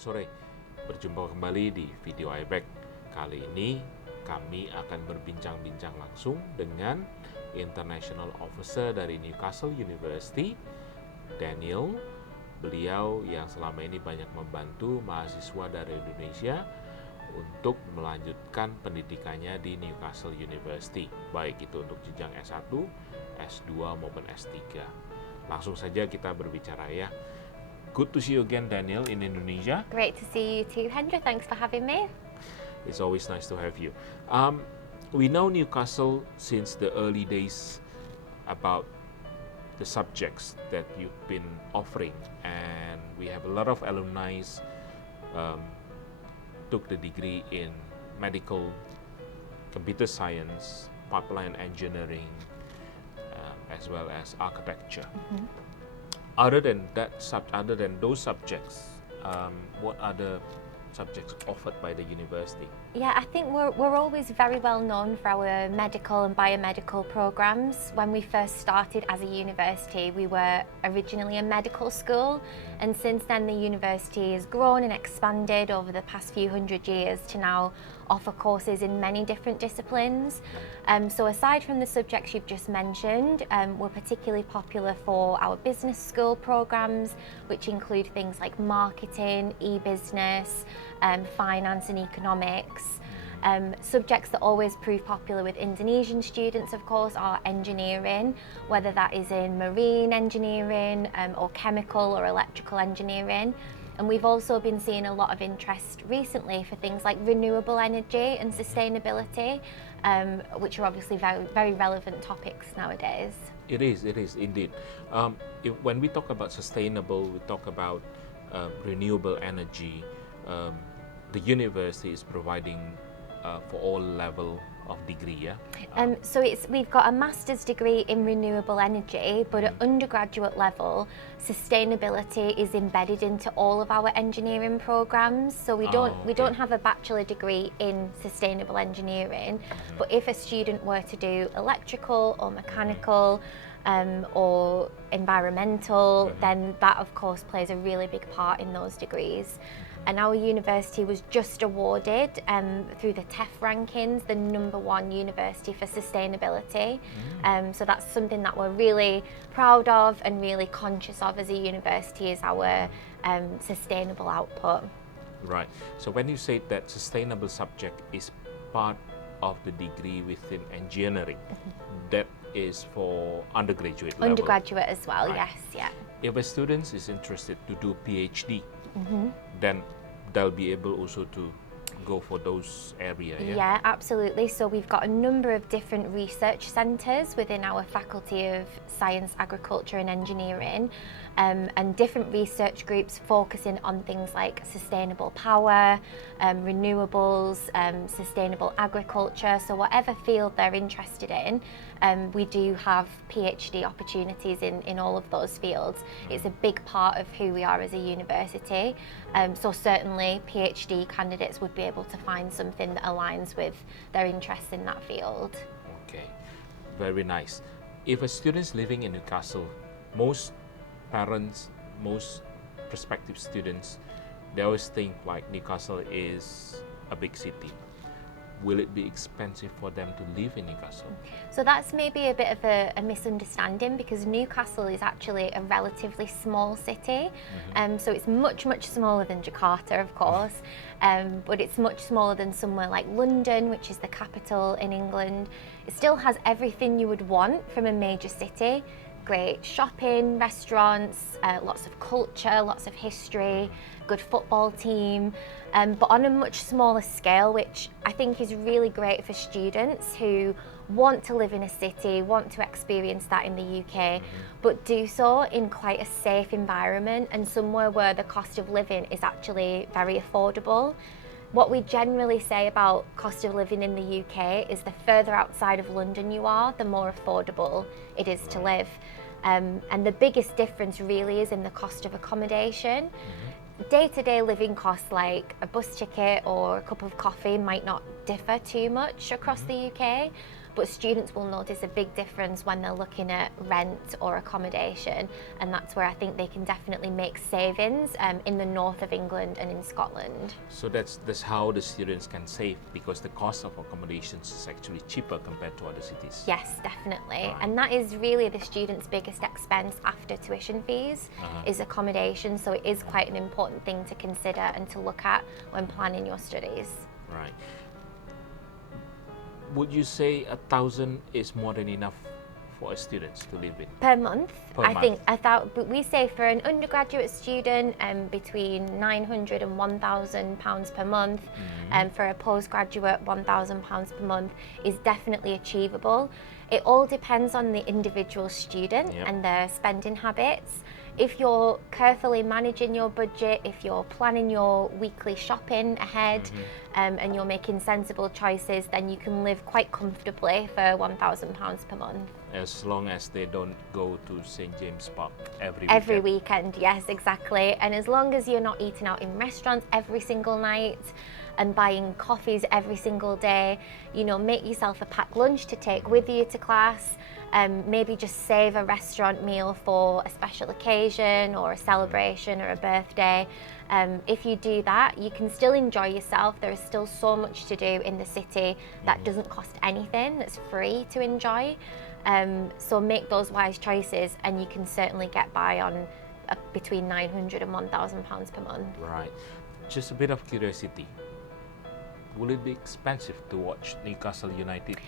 Selamat sore, berjumpa kembali di video IBEC. Kali ini kami akan berbincang-bincang langsung dengan International Officer dari Newcastle University, Daniel. Beliau yang selama ini banyak membantu mahasiswa dari Indonesia untuk melanjutkan pendidikannya di Newcastle University, baik itu untuk jenjang S1, S2 maupun S3. Langsung saja kita berbicara ya. Good to see you again, Daniel, in Indonesia. Great to see you too, Hendra. Thanks for having me. It's always nice to have you. We know Newcastle since the early days about the subjects that you've been offering, and we have a lot of alumni took the degree in medical, computer science, pipeline engineering, as well as architecture. Mm-hmm. Other than those subjects, what other subjects offered by the university? Yeah, I think we're always very well known for our medical and biomedical programs. When we first started as a university, we were originally a medical school, and since then the university has grown and expanded over the past few hundred years to now offer courses in many different disciplines. So aside from the subjects you've just mentioned, we're particularly popular for our business school programs, which include things like marketing, e-business, finance and economics. Subjects that always prove popular with Indonesian students, of course, are engineering, whether that is in marine engineering or chemical or electrical engineering. And we've also been seeing a lot of interest recently for things like renewable energy and sustainability, which are obviously very, very relevant topics nowadays. It is indeed. When we talk about sustainable, we talk about renewable energy. The university is providing for all level of degree, yeah? So we've got a master's degree in renewable energy, but at undergraduate level, sustainability is embedded into all of our engineering programs. So we don't have a bachelor degree in sustainable engineering, but if a student were to do electrical or mechanical or environmental, then that of course plays a really big part in those degrees. And our university was just awarded through the TEF rankings the #1 university for sustainability. So that's something that we're really proud of and really conscious of as a university, is our sustainable output. Right. So when you say that sustainable subject is part of the degree within engineering, that is for undergraduate level? Undergraduate as well, right. Yes, yeah. If a student is interested to do PhD, then they'll be able also to go for those areas, yeah? Yeah, absolutely. So we've got a number of different research centres within our Faculty of Science, Agriculture and Engineering, and different research groups focusing on things like sustainable power, renewables, sustainable agriculture. So whatever field they're interested in, we do have PhD opportunities in all of those fields. It's a big part of who we are as a university. So certainly PhD candidates would be able to find something that aligns with their interests in that field. Okay, very nice. If a student is living in Newcastle, most parents, most prospective students, they always think like Newcastle is a big city. Will it be expensive for them to live in Newcastle? So that's maybe a bit of a misunderstanding, because Newcastle is actually a relatively small city. So it's much, much smaller than Jakarta, of course, but it's much smaller than somewhere like London, which is the capital in England. It still has everything you would want from a major city. Great shopping, restaurants, lots of culture, lots of history, good football team, but on a much smaller scale, which I think is really great for students who want to live in a city, want to experience that in the UK, but do so in quite a safe environment and somewhere where the cost of living is actually very affordable. What we generally say about cost of living in the UK is the further outside of London you are, the more affordable it is to live. And the biggest difference really is in the cost of accommodation. Day-to-day living costs like a bus ticket or a cup of coffee might not differ too much across the UK, but students will notice a big difference when they're looking at rent or accommodation, and that's where I think they can definitely make savings in the north of England and in Scotland. So that's how the students can save, because the cost of accommodations is actually cheaper compared to other cities. Yes, definitely. Right. And that is really the student's biggest expense after tuition fees is accommodation. So it is quite an important thing to consider and to look at when planning your studies. Right. Would you say 1,000 is more than enough for students to live in? Per month, Per I month. think but we say for an undergraduate student between 900 and 1,000 pounds per month, and for a postgraduate 1,000 pounds per month is definitely achievable. It all depends on the individual student Yep. and their spending habits. If you're carefully managing your budget, if you're planning your weekly shopping ahead, and you're making sensible choices, then you can live quite comfortably for £1,000 per month. As long as they don't go to St. James Park every Every weekend. weekend, yes, exactly. And as long as you're not eating out in restaurants every single night and buying coffees every single day, you know, make yourself a packed lunch to take with you to class. Maybe just save a restaurant meal for a special occasion or a celebration or a birthday. If you do that, you can still enjoy yourself. There is still so much to do in the city that doesn't cost anything, that's free to enjoy. So make those wise choices and you can certainly get by on between 900 and 1,000 pounds per month. Right. Just a bit of curiosity. Will it be expensive to watch Newcastle United?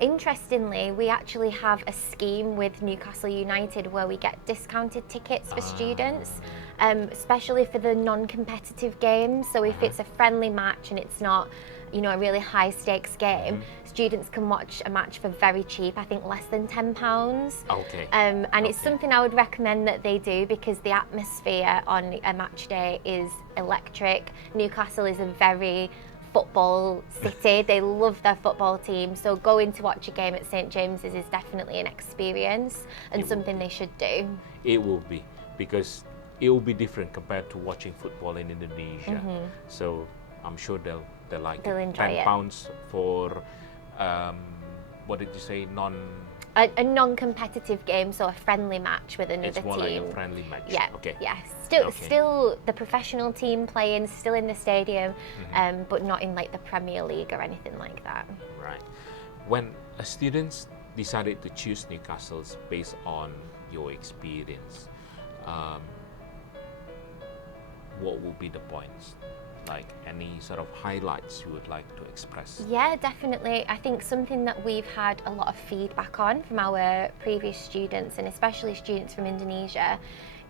Interestingly, we actually have a scheme with Newcastle United where we get discounted tickets for students, especially for the non-competitive games. So if it's a friendly match and it's not, you know, a really high stakes game, students can watch a match for very cheap, I think less than £10. Okay. And it's something I would recommend that they do because the atmosphere on a match day is electric. Newcastle is a very football city. They love their football team, so going to watch a game at St. James's is definitely an experience and something they should do. It will be, because it will be different compared to watching football in Indonesia. So I'm sure they'll like They'll it. enjoy it. £10 for what did you say? A non-competitive game, so a friendly match with another It's more team. like a friendly match. Yeah, Okay. yeah. Okay. Still the professional team playing, still in the stadium, but not in like the Premier League or anything like that. Right. When a student decided to choose Newcastle based on your experience, what will be the points? Like any sort of highlights you would like to express? Yeah, definitely. I think something that we've had a lot of feedback on from our previous students, and especially students from Indonesia,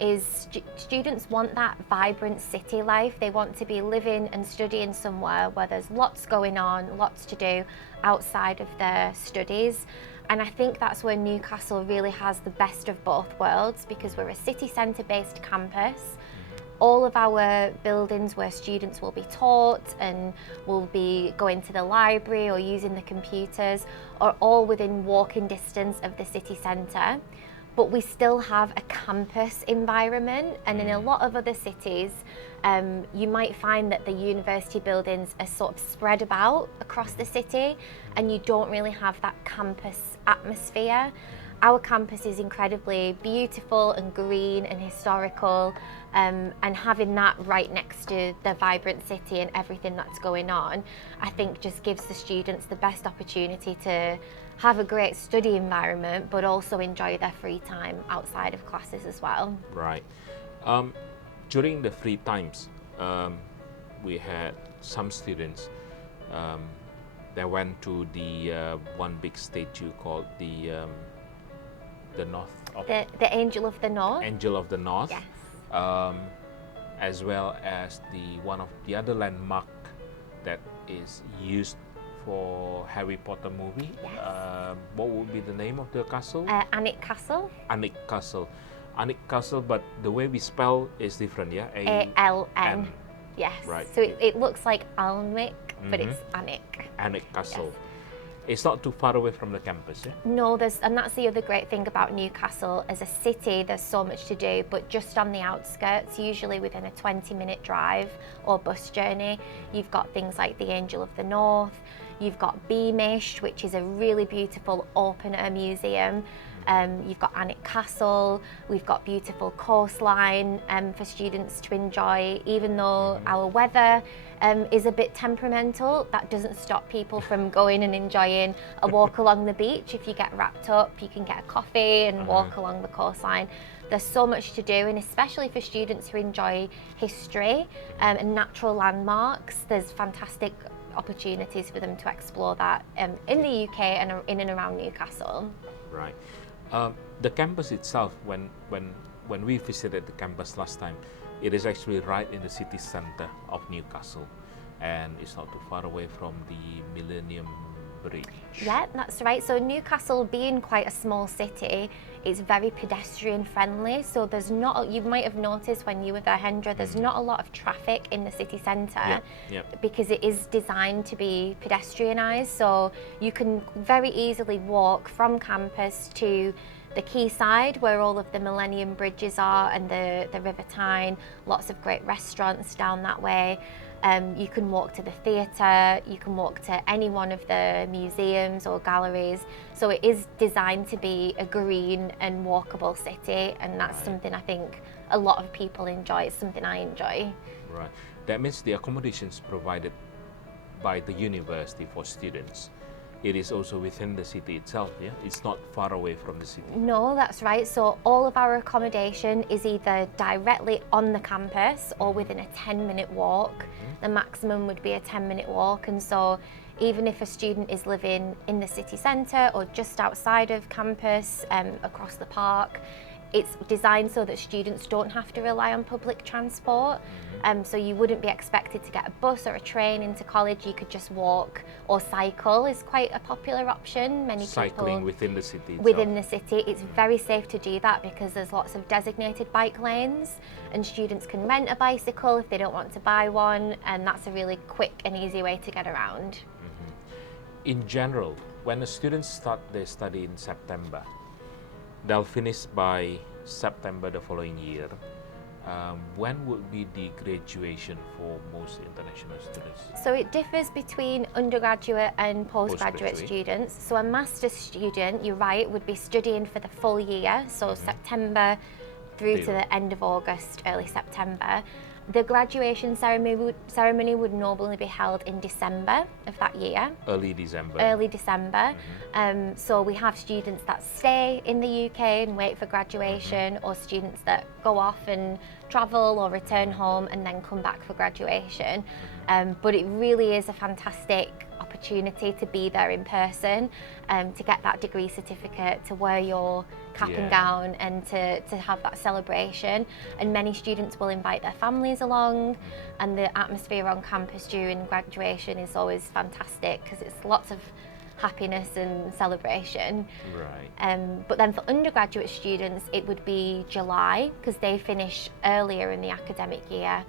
is students want that vibrant city life. They want to be living and studying somewhere where there's lots going on, lots to do outside of their studies. And I think that's where Newcastle really has the best of both worlds, because we're a city centre based campus. All of our buildings where students will be taught and will be going to the library or using the computers are all within walking distance of the city centre. But we still have a campus environment, and in a lot of other cities, you might find that the university buildings are sort of spread about across the city and you don't really have that campus atmosphere. Our campus is incredibly beautiful and green and historical, and having that right next to the vibrant city and everything that's going on, I think just gives the students the best opportunity to have a great study environment, but also enjoy their free time outside of classes as well. Right. During the free times, we had some students that went to the one big statue called the North of The Angel of the North. Angel of the North, Yes. as well as one of the other landmark that is used for Harry Potter movie. Yes. What would be the name of the castle? Alnwick Castle. Alnwick Castle. Alnwick Castle, but the way we spell is different, yeah? A-L-N. Yes. Right. So it looks like Alnwick, but it's Alnwick. Alnwick Castle. Yes. It's not too far away from the campus, yeah? No, and that's the other great thing about Newcastle. As a city, there's so much to do, but just on the outskirts, usually within a 20-minute drive or bus journey, you've got things like the Angel of the North, You've got Beamish, which is a really beautiful open-air museum. You've got Castle. We've got beautiful coastline for students to enjoy. Even though our weather is a bit temperamental, that doesn't stop people from going and enjoying a walk along the beach. If you get wrapped up, you can get a coffee and walk along the coastline. There's so much to do, and especially for students who enjoy history and natural landmarks, there's fantastic opportunities for them to explore that in the UK and in and around Newcastle. Right. The campus itself, when we visited the campus last time, it is actually right in the city center of Newcastle, and it's not too far away from the Millennium Bridge. Yeah, that's right. So Newcastle, being quite a small city, is very pedestrian friendly. So there's not, you might have noticed when you were there, Hendra, there's not a lot of traffic in the city centre because it is designed to be pedestrianised. So you can very easily walk from campus to the quayside where all of the Millennium Bridges are and the River Tyne, lots of great restaurants down that way. You can walk to the theatre, you can walk to any one of the museums or galleries. So it is designed to be a green and walkable city, and that's something I think a lot of people enjoy. It's something I enjoy. Right. That means the accommodations provided by the university for students, it is also within the city itself, yeah? It's not far away from the city. No, that's right. So all of our accommodation is either directly on the campus or within a 10-minute walk. The maximum would be a 10-minute walk, and so even if a student is living in the city centre or just outside of campus, across the park, it's designed so that students don't have to rely on public transport. So you wouldn't be expected to get a bus or a train into college. You could just walk, or cycle is quite a popular option. Many Cycling people within the city itself. within the city. It's very safe to do that because there's lots of designated bike lanes, and students can rent a bicycle if they don't want to buy one, and that's a really quick and easy way to get around. In general, when the students start their study in September, they'll finish by September the following year. When would be the graduation for most international students? So it differs between undergraduate and postgraduate students. So a master's student, you're right, would be studying for the full year, so September through to the end of August, early September. The graduation ceremony would normally be held in December of that year. Early December. Early December. So we have students that stay in the UK and wait for graduation, or students that go off and travel or return home and then come back for graduation. But it really is a fantastic opportunity to be there in person, to get that degree certificate, to wear your cap and gown, and to have that celebration. And many students will invite their families along, and the atmosphere on campus during graduation is always fantastic because it's lots of happiness and celebration. Right. But then for undergraduate students, it would be July because they finish earlier in the academic year.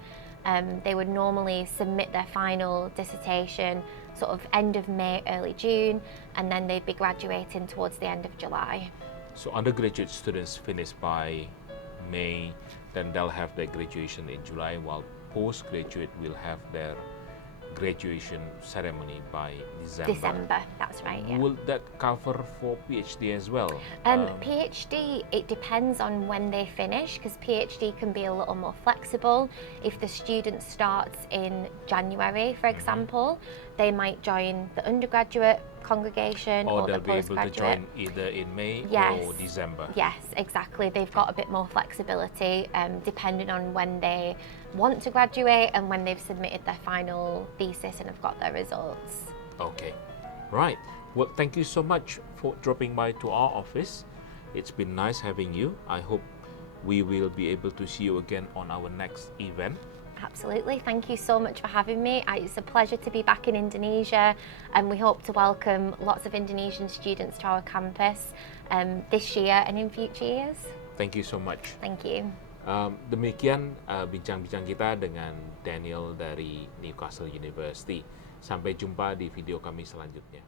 They would normally submit their final dissertation sort of end of May, early June, and then they'd be graduating towards the end of July. So undergraduate students finish by May, then they'll have their graduation in July, while postgraduate will have their graduation ceremony by December. That's right, yeah. Will that cover for PhD as well? PhD, it depends on when they finish, because PhD can be a little more flexible. If the student starts in January, for example, they might join the undergraduate congregation or they'll the be able to postgraduate. join either in May or December. Yes, exactly. They've got a bit more flexibility depending on when they want to graduate and when they've submitted their final thesis and have got their results. Okay, right. Well, thank you so much for dropping by to our office. It's been nice having you. I hope we will be able to see you again on our next event. Absolutely. Thank you so much for having me. It's a pleasure to be back in Indonesia, and we hope to welcome lots of Indonesian students to our campus this year and in future years. Thank you so much. Thank you. Demikian bincang-bincang kita dengan Daniel dari Newcastle University. Sampai jumpa di video kami selanjutnya.